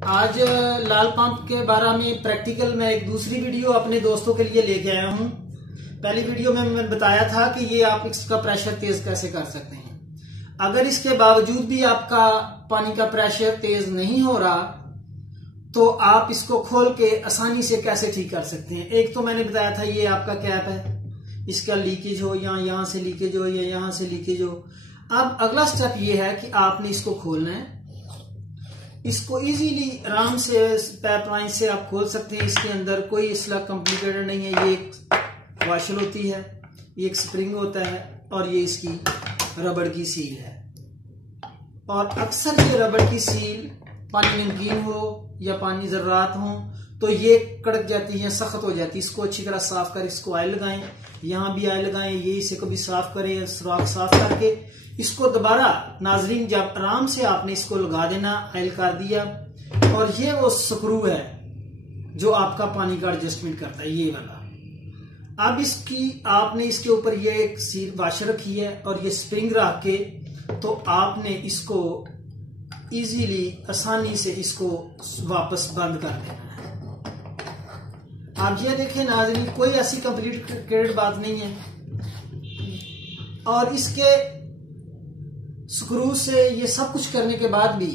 आज लाल पंप के बारे में प्रैक्टिकल मैं एक दूसरी वीडियो अपने दोस्तों के लिए लेके आया हूँ। पहली वीडियो में मैंने बताया था कि ये आप इसका प्रेशर तेज कैसे कर सकते हैं। अगर इसके बावजूद भी आपका पानी का प्रेशर तेज नहीं हो रहा तो आप इसको खोल के आसानी से कैसे ठीक कर सकते हैं। एक तो मैंने बताया था ये आपका कैप है, इसका लीकेज हो या यहाँ से लीकेज हो या यहाँ से लीकेज हो। अब अगला स्टेप ये है कि आपने इसको खोलना है। इसको इजीली आराम से पाइपलाइन से आप खोल सकते हैं। इसके अंदर कोई इसला कॉम्प्लिकेटेड नहीं है। ये एक वॉशर होती है, ये एक स्प्रिंग होता है और ये इसकी रबड़ की सील है। और अक्सर ये रबड़ की सील पानी नमकीन हो या पानी ज़र्रात हो तो ये कड़क जाती है, सख्त हो जाती है। इसको अच्छी तरह साफ कर, इसको ऑयल लगाएं, यहाँ भी ऑयल लगाएं, ये इसे कभी साफ करें, सुराख साफ करके इसको दोबारा नाजरीन जब आराम से आपने इसको लगा देना, ऑयल कर दिया। और ये वो स्क्रू है जो आपका पानी का एडजस्टमेंट करता है, ये वाला। अब इसकी आपने इसके ऊपर ये एक सील वाशर रखी है और ये स्प्रिंग रख के तो आपने इसको इजीली आसानी से इसको वापस बंद कर देना है। आप ये देखें नाज़रीन, कोई ऐसी कॉम्प्लिकेटेड बात नहीं है। और इसके स्क्रू से ये सब कुछ करने के बाद भी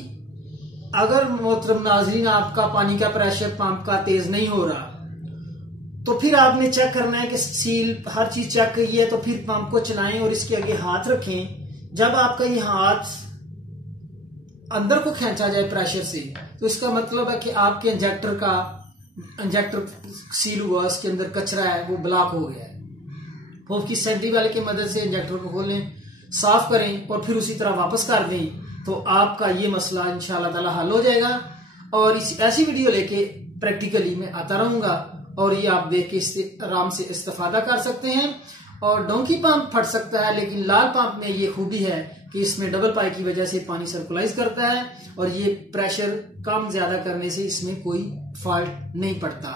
अगर मोहतरम नाज़रीन आपका पानी का प्रेशर पंप का तेज नहीं हो रहा तो फिर आपने चेक करना है कि सील हर चीज चेक की है तो फिर पंप को चलाएं और इसके आगे हाथ रखें। जब आपका ये हाथ अंदर को खींचा जाए प्रेशर से तो इसका मतलब है कि आपके इंजेक्टर सील हुआ, उसके अंदर कचरा है वो ब्लॉक हो गया है। पंप की सेंट्री वाले की मदद से इंजेक्टर को खोलें, साफ करें और फिर उसी तरह वापस कर दें तो आपका ये मसला इंशाअल्लाह ताला हल हो जाएगा। और ऐसी वीडियो लेके प्रैक्टिकली मैं आता रहूंगा और ये आप देख के इससे आराम से इस्तेफादा कर सकते हैं। और डोंकी पंप फट सकता है लेकिन लाल पंप में ये खूबी है कि इसमें डबल पाई की वजह से पानी सर्कुलाइज करता है और ये प्रेशर कम ज्यादा करने से इसमें कोई फॉल्ट नहीं पड़ता।